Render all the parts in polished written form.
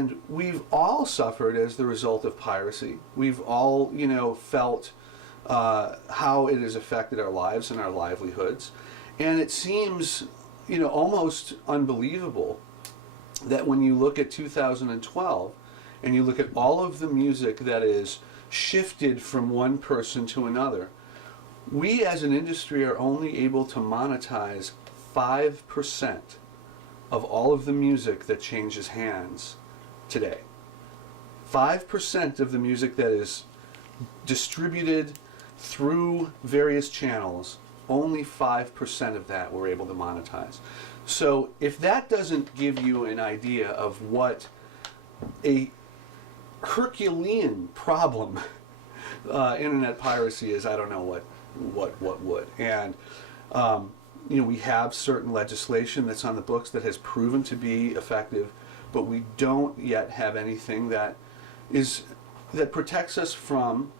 And we've all suffered as the result of piracy. We've all, felt how it has affected our lives and our livelihoods. And it seems, almost unbelievable that when you look at 2012 and you look at all of the music that is shifted from one person to another, we as an industry are only able to monetize 5% of all of the music that changes hands today. 5% of the music that is distributed through various channels, only 5% of that we're able to monetize. So if that doesn't give you an idea of what a Herculean problem internet piracy is, I don't know what would. And we have certain legislation that's on the books that has proven to be effective, but we don't yet have anything that protects us from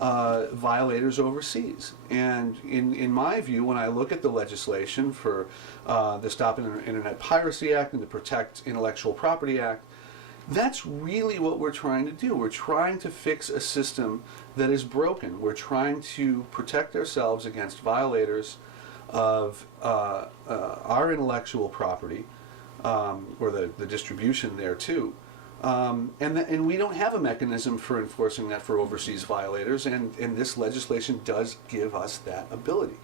violators overseas. And in my view, when I look at the legislation for the Stop Internet Piracy Act and the Protect Intellectual Property Act, that's really what we're trying to do. We're trying to fix a system that is broken. We're trying to protect ourselves against violators of our intellectual property, or the distribution there too. And we don't have a mechanism for enforcing that for overseas violators, and this legislation does give us that ability.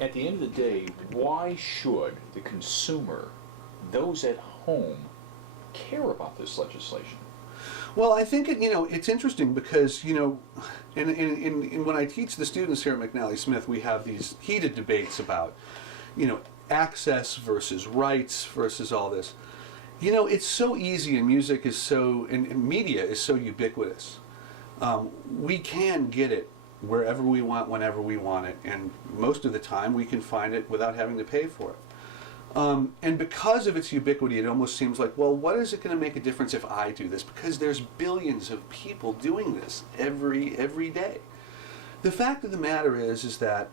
At the end of the day, why should the consumer, those at home, care about this legislation? Well, I think it's interesting because and when I teach the students here at McNally Smith, we have these heated debates about access versus rights versus all this. It's so easy, and music is so, and media is so ubiquitous. We can get it wherever we want, whenever we want it, and most of the time we can find it without having to pay for it. And because of its ubiquity, it almost seems like, well, what is it going to make a difference if I do this? Because there's billions of people doing this every day. The fact of the matter is that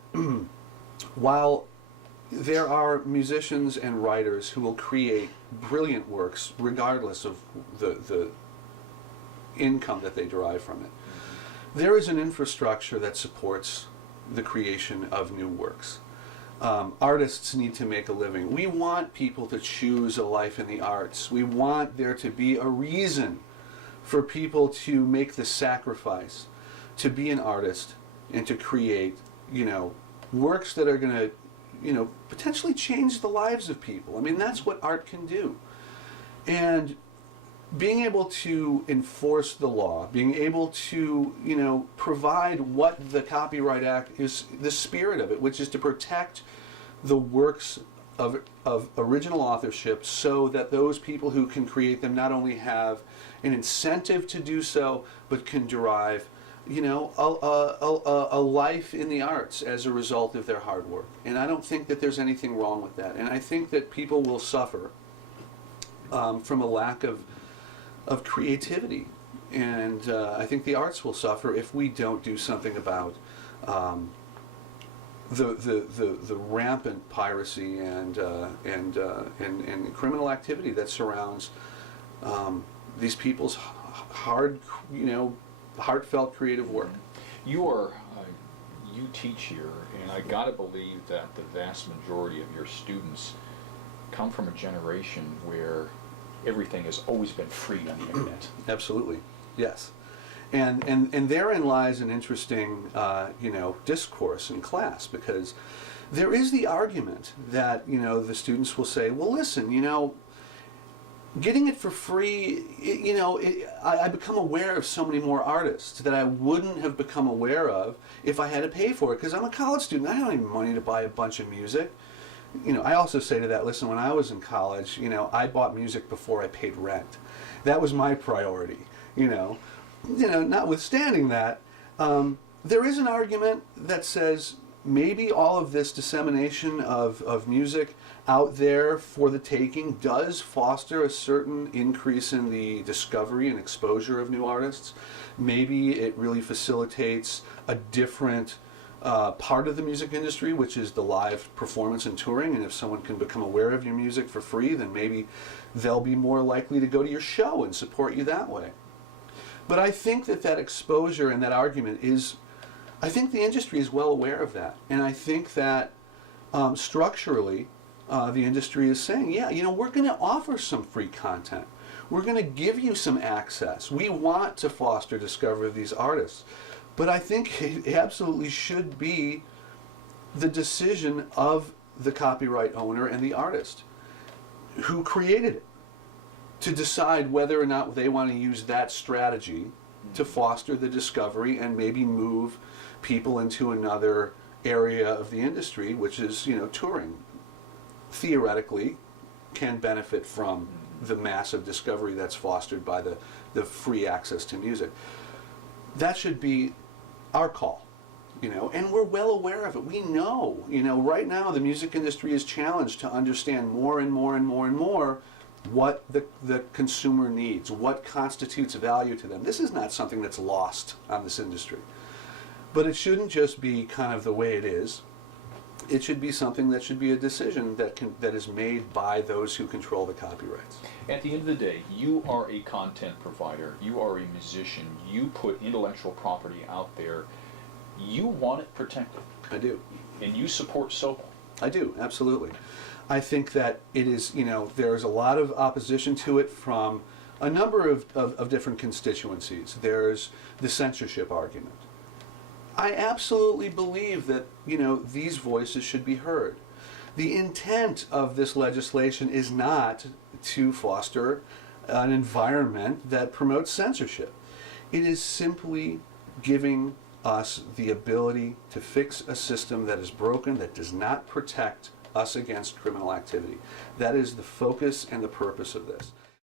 while there are musicians and writers who will create brilliant works regardless of the income that they derive from it, there is an infrastructure that supports the creation of new works. Artists need to make a living. We want people to choose a life in the arts. We want there to be a reason for people to make the sacrifice to be an artist and to create, works that are going to, potentially change the lives of people. I mean, that's what art can do. And being able to enforce the law, being able to, provide what the Copyright Act is, the spirit of it, which is to protect the works of original authorship so that those people who can create them not only have an incentive to do so, but can derive, a life in the arts as a result of their hard work. And I don't think that there's anything wrong with that. And I think that people will suffer from a lack of creativity. And I think the arts will suffer if we don't do something about the rampant piracy and criminal activity that surrounds these people's heartfelt creative work. You teach here, and I gotta believe that the vast majority of your students come from a generation where everything has always been free on the internet. Absolutely, yes. And therein lies an interesting, discourse in class, because there is the argument that, the students will say, well, listen, getting it for free, I become aware of so many more artists that I wouldn't have become aware of if I had to pay for it, because I'm a college student. I don't have any money to buy a bunch of music. I also say to that, listen, when I was in college, I bought music before I paid rent. That was my priority, notwithstanding that, there is an argument that says maybe all of this dissemination of music out there for the taking does foster a certain increase in the discovery and exposure of new artists. Maybe it really facilitates a different part of the music industry, which is the live performance and touring. And if someone can become aware of your music for free, then maybe they'll be more likely to go to your show and support you that way. But I think that exposure and that argument is, I think the industry is well aware of that. And I think that structurally, the industry is saying, yeah, we're going to offer some free content. We're going to give you some access. We want to foster discovery of these artists. But I think it absolutely should be the decision of the copyright owner and the artist who created it to decide whether or not they want to use that strategy to foster the discovery and maybe move people into another area of the industry, which is, touring. Theoretically, can benefit from the massive discovery that's fostered by the free access to music. That should be our call, and we're well aware of it. We know, right now the music industry is challenged to understand more and more and more and more what the consumer needs, what constitutes value to them. This is not something that's lost on this industry. But it shouldn't just be kind of the way it is. It should be something that should be a decision that is made by those who control the copyrights. At the end of the day, you are a content provider. You are a musician. You put intellectual property out there. You want it protected. I do. And you support SOPA. I do, absolutely. I think that it is, there's a lot of opposition to it from a number of different constituencies. There's the censorship argument. I absolutely believe that, these voices should be heard. The intent of this legislation is not to foster an environment that promotes censorship. It is simply giving us the ability to fix a system that is broken, that does not protect us against criminal activity. That is the focus and the purpose of this.